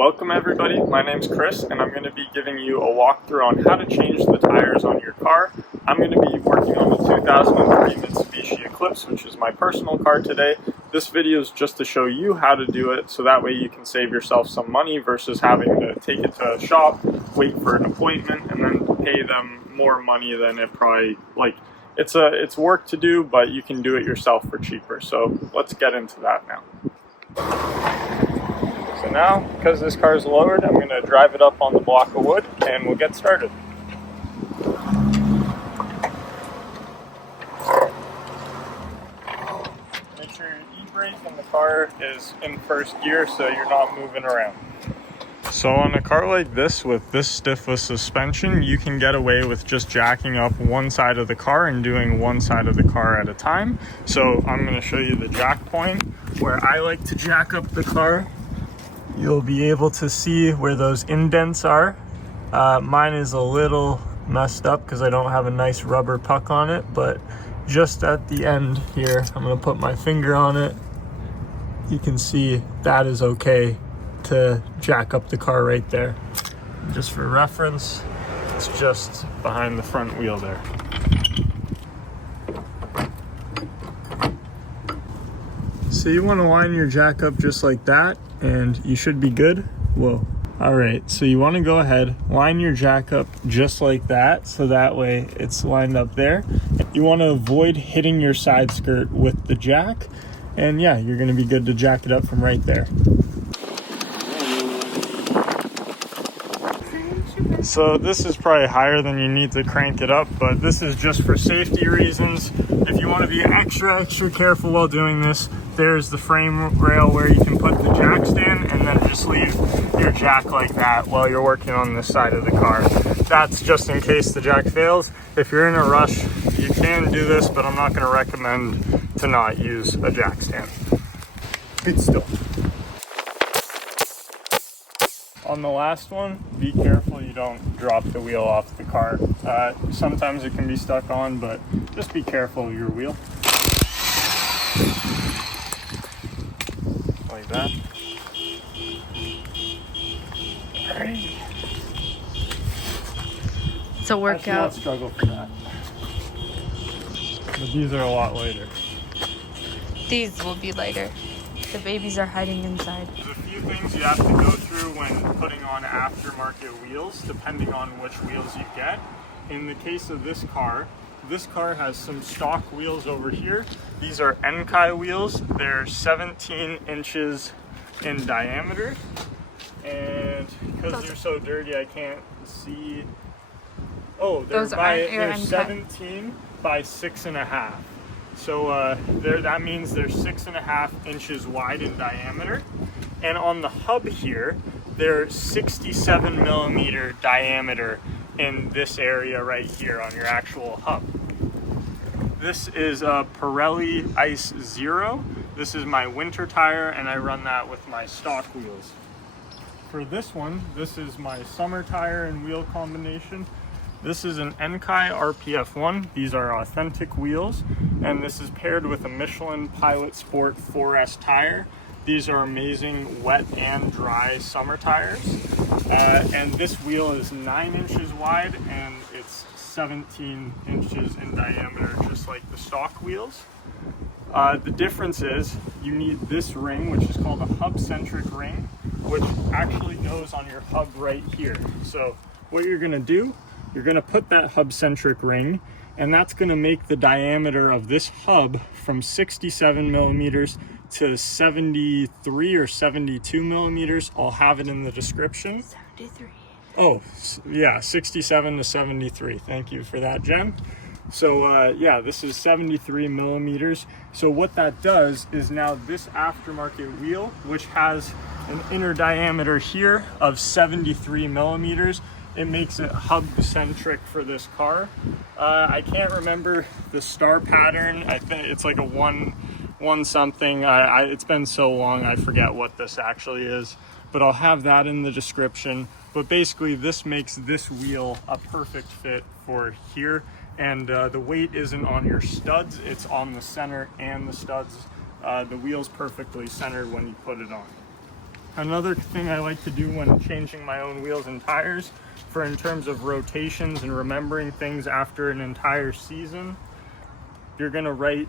Welcome everybody, my name's Chris and I'm going to be giving you a walkthrough on how to change the tires on your car. I'm going to be working on the 2003 Mitsubishi Eclipse, which is my personal car today. This video is just to show you how to do it so that way you can save yourself some money versus having to take it to a shop, wait for an appointment, and then pay them more money than it probably, it's work to do, but you can do it yourself for cheaper. So let's get into that now. So now, because this car is lowered, I'm going to drive it up on the block of wood and we'll get started. Make sure your e-brake in the car is in first gear so you're not moving around. So on a car like this with this stiff of suspension, you can get away with just jacking up one side of the car and doing one side of the car at a time. So I'm going to show you the jack point where I like to jack up the car. You'll be able to see where those indents are. Mine is a little messed up because I don't have a nice rubber puck on it, but just at the end here, I'm going to put my finger on it. You can see that is okay to jack up the car right there. Just for reference, it's just behind the front wheel there. So you want to line your jack up just like that and you should be good. Whoa. All right, so you want to go ahead, line your jack up just like that, so that way it's lined up there. You want to avoid hitting your side skirt with the jack, and yeah, you're going to be good to jack it up from right there. So this is probably higher than you need to crank it up, but this is just for safety reasons. If you want to be extra careful while doing this, there's the frame rail where you can put the jack stand and then just leave your jack like that while you're working on this side of the car. That's just in case the jack fails. If you're in a rush, you can do this, but I'm not going to recommend to not use a jack stand. It's still. On the last one, be careful you don't drop the wheel off the car. Sometimes it can be stuck on, but just be careful of your wheel. Like that. Alright. It's a workout. Actually, struggle for that. But these are a lot lighter. These will be lighter. The babies are hiding inside. There's a few things you have to go through when putting on aftermarket wheels, depending on which wheels you get. In the case of this car has some stock wheels over here. These are Enkei wheels. They're 17 inches in diameter. And because they're so dirty, I can't see. Oh, they're 17 by 6.5. So that means they're 6.5 inches wide in diameter. And on the hub here, they're 67 millimeter diameter in this area right here on your actual hub. This is a Pirelli Ice Zero. This is my winter tire and I run that with my stock wheels. For this one, this is my summer tire and wheel combination. This is an Enkei RPF1. These are authentic wheels, and this is paired with a Michelin Pilot Sport 4S tire. These are amazing wet and dry summer tires. And this wheel is 9 inches wide and it's 17 inches in diameter, just like the stock wheels. The difference is you need this ring, which is called a Hubcentric ring, which actually goes on your hub right here. So what you're gonna do, you're going to put that Hubcentric ring, and that's going to make the diameter of this hub from 67 millimeters to 73 or 72 millimeters. I'll have it in the description. 73. Oh, yeah, 67 to 73. Thank you for that, Jen. So yeah, this is 73 millimeters. So what that does is now this aftermarket wheel, which has an inner diameter here of 73 millimeters, it makes it hub-centric for this car. I can't remember the star pattern. I think it's like a one something. It's been so long, I forget what this actually is, but I'll have that in the description. But basically, this makes this wheel a perfect fit for here. And the weight isn't on your studs, it's on the center and the studs. The wheel's perfectly centered when you put it on. Another thing I like to do when changing my own wheels and tires, for in terms of rotations and remembering things after an entire season, you're gonna write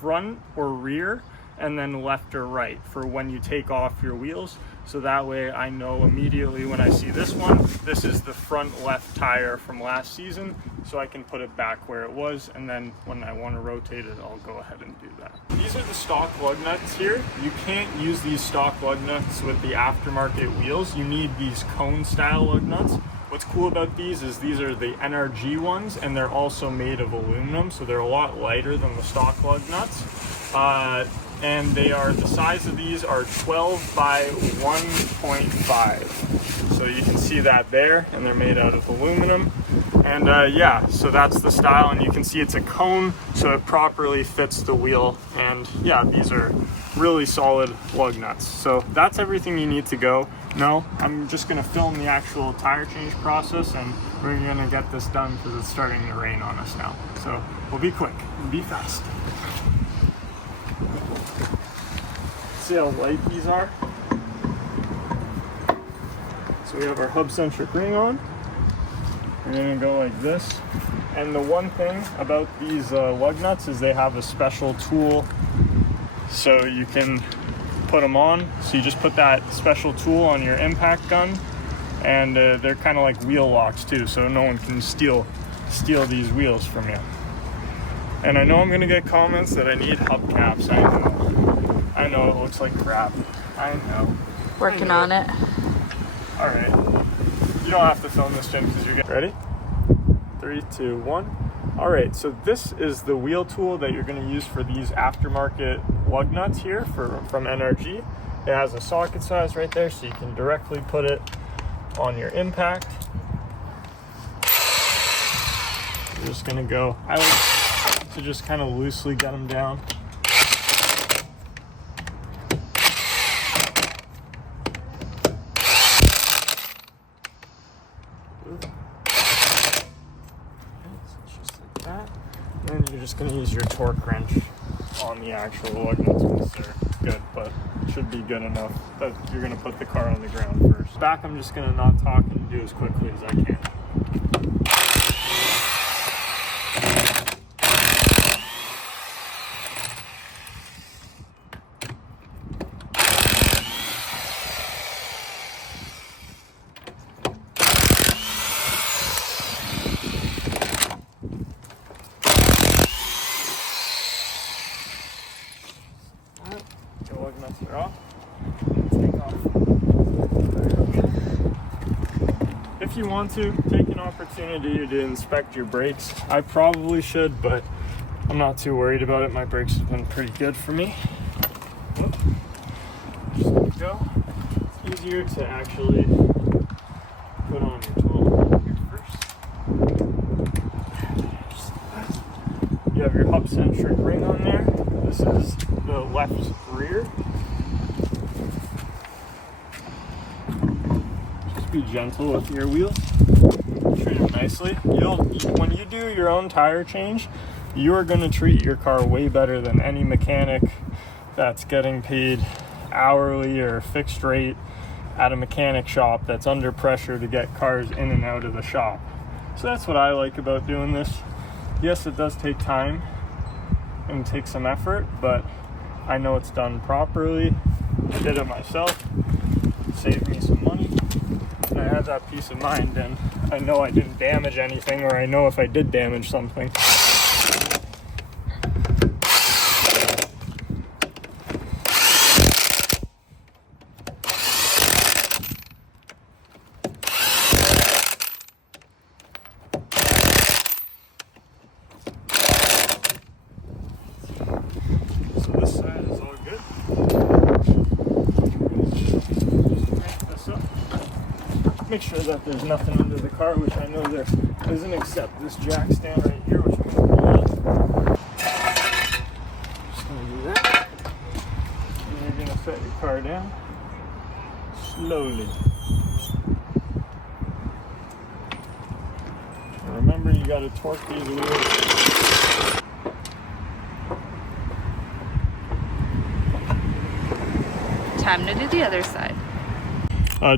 front or rear and then left or right for when you take off your wheels. So that way I know immediately when I see this one, this is the front left tire from last season, so I can put it back where it was, and then when I want to rotate it, I'll go ahead and do that. These are the stock lug nuts here. You can't use these stock lug nuts with the aftermarket wheels. You need these cone style lug nuts. What's cool about these is these are the NRG ones, and they're also made of aluminum, so they're a lot lighter than the stock lug nuts. And they are, the size of these are 12 by 1.5. So you can see that there, and they're made out of aluminum. And yeah, so that's the style, and you can see it's a cone, so it properly fits the wheel. And yeah, these are really solid lug nuts. So that's everything you need to go. No, I'm just gonna film the actual tire change process, and we're gonna get this done because it's starting to rain on us now. So we'll be quick, be fast. See how light these are? So we have our Hubcentric ring on. We're gonna go like this. And the one thing about these lug nuts is they have a special tool so you can put them on. So you just put that special tool on your impact gun, and they're kind of like wheel locks too, so no one can steal these wheels from you. And I know I'm gonna get comments that I need hubcaps. I know it looks like crap. I know. Working on it. All right. You don't have to film this, Jim, because you're getting ready. 3, 2, 1. All right. So this is the wheel tool that you're going to use for these aftermarket lug nuts here from NRG. It has a socket size right there, so you can directly put it on your impact. You're just going to go. I like to just kind of loosely get them down. And you're just going to use your torque wrench on the actual lug nuts once they're good, but it should be good enough that you're going to put the car on the ground first. Back, I'm just going to not talk and do as quickly as I can. The lug nuts are off. Take off. If you want to, take an opportunity to inspect your brakes. I probably should, but I'm not too worried about it. My brakes have been pretty good for me. Just let it go. It's easier to actually put on your tool here first. You have your Hubcentric ring on there. This is the left rear. Just be gentle with your wheels. Treat them nicely. When you do your own tire change, you are going to treat your car way better than any mechanic that's getting paid hourly or fixed rate at a mechanic shop that's under pressure to get cars in and out of the shop. So that's what I like about doing this. Yes, it does take time and take some effort, but I know it's done properly. I did it myself. It saved me some money. And I have that peace of mind, and I know I didn't damage anything, or I know if I did damage something. Make sure that there's nothing under the car, which I know there isn't, except this jack stand right here, which I'm going to pull out. Just going to do that. And you're going to set your car down slowly. And remember, you got to torque these wheels. Time to do the other side.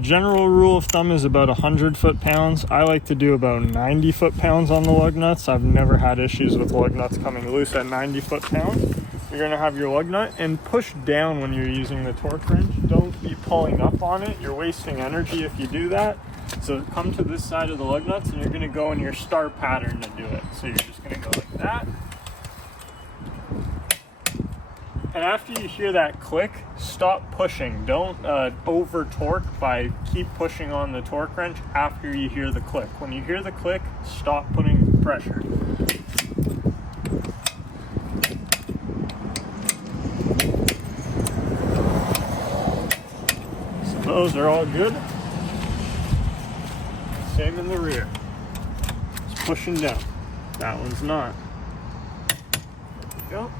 General rule of thumb is about 100 foot-pounds. I like to do about 90 foot-pounds on the lug nuts. I've never had issues with lug nuts coming loose at 90 foot-pounds. You're gonna have your lug nut and push down when you're using the torque wrench. Don't be pulling up on it. You're wasting energy if you do that. So come to this side of the lug nuts and you're gonna go in your star pattern to do it. So you're just gonna go like that. And after you hear that click, stop pushing. Don't over torque by keep pushing on the torque wrench after you hear the click. When you hear the click, stop putting pressure. So those are all good. Same in the rear. It's pushing down. That one's not. There we go.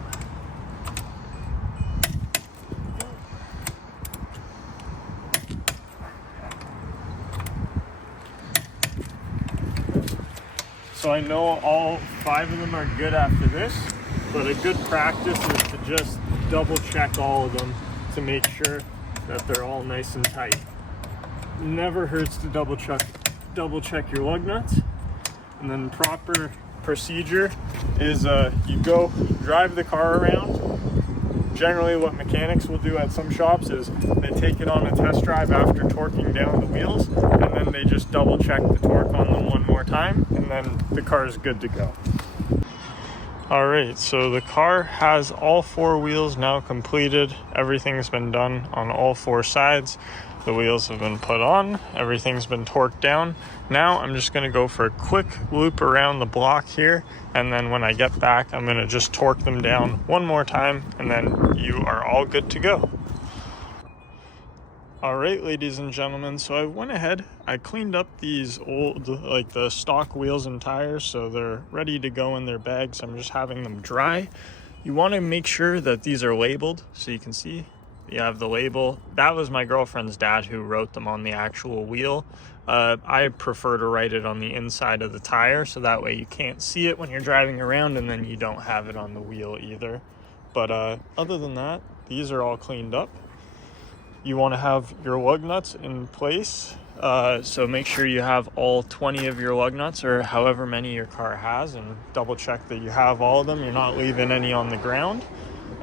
So I know all 5 of them are good after this, but a good practice is to just double check all of them to make sure that they're all nice and tight. Never hurts to double check your lug nuts. And then proper procedure is you go drive the car around. Generally what mechanics will do at some shops is they take it on a test drive after torquing down the wheels, and then they just double check the torque on them one more time, and then the car is good to go. All right, so the car has all 4 wheels now completed. Everything's been done on all 4 sides. The wheels have been put on, everything's been torqued down. Now I'm just gonna go for a quick loop around the block here, and then when I get back, I'm gonna just torque them down one more time, and then you are all good to go. All right, ladies and gentlemen, so I went ahead, I cleaned up these old, like the stock wheels and tires, so they're ready to go in their bags. I'm just having them dry. You wanna make sure that these are labeled, so you can see you have the label. That was my girlfriend's dad who wrote them on the actual wheel. I prefer to write it on the inside of the tire, so that way you can't see it when you're driving around, and then you don't have it on the wheel either. But other than that, these are all cleaned up. You want to have your lug nuts in place, so make sure you have all 20 of your lug nuts, or however many your car has, and double check that you have all of them. You're not leaving any on the ground.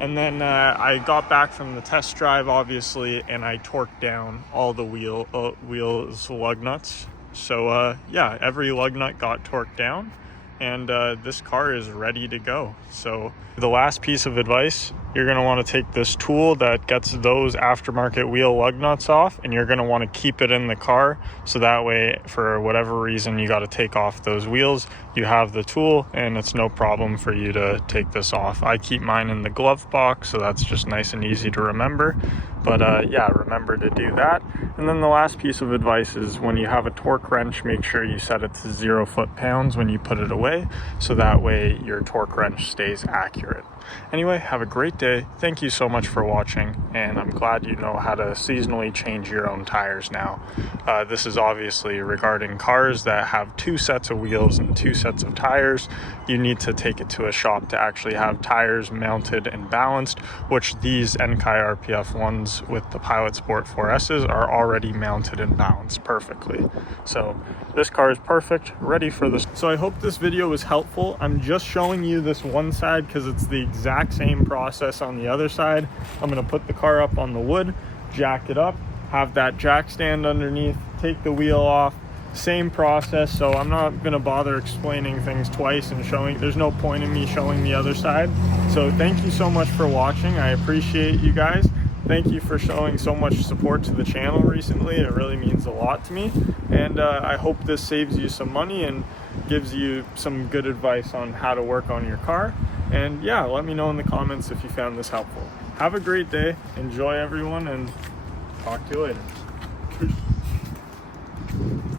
And then I got back from the test drive, obviously, and I torqued down all the wheels lug nuts. So yeah, every lug nut got torqued down, and this car is ready to go. So the last piece of advice, you're going to want to take this tool that gets those aftermarket wheel lug nuts off, and you're going to want to keep it in the car, so that way, for whatever reason you got to take off those wheels, you have the tool and it's no problem for you to take this off. I keep mine in the glove box, so that's just nice and easy to remember. But yeah, remember to do that. And then the last piece of advice is when you have a torque wrench, make sure you set it to 0 foot-pounds when you put it away, so that way your torque wrench stays accurate. Anyway, have a great day. Thank you so much for watching, and I'm glad you know how to seasonally change your own tires now. This is obviously regarding cars that have 2 sets of wheels and 2 sets of tires. You need to take it to a shop to actually have tires mounted and balanced, which these Enkei RPF ones with the Pilot Sport 4S's are already mounted and balanced perfectly. So this car is perfect, ready for this. So I hope this video was helpful. I'm just showing you this one side because it's the exact same process on the other side. I'm going to put the car up on the wood, jack it up, have that jack stand underneath, take the wheel off, same process. So I'm not going to bother explaining things twice and showing, there's no point in me showing the other side. So thank you so much for watching. I appreciate you guys. Thank you for showing so much support to the channel recently. It really means a lot to me, and I hope this saves you some money and gives you some good advice on how to work on your car. And yeah, let me know in the comments if you found this helpful. Have a great day, enjoy everyone, and talk to you later.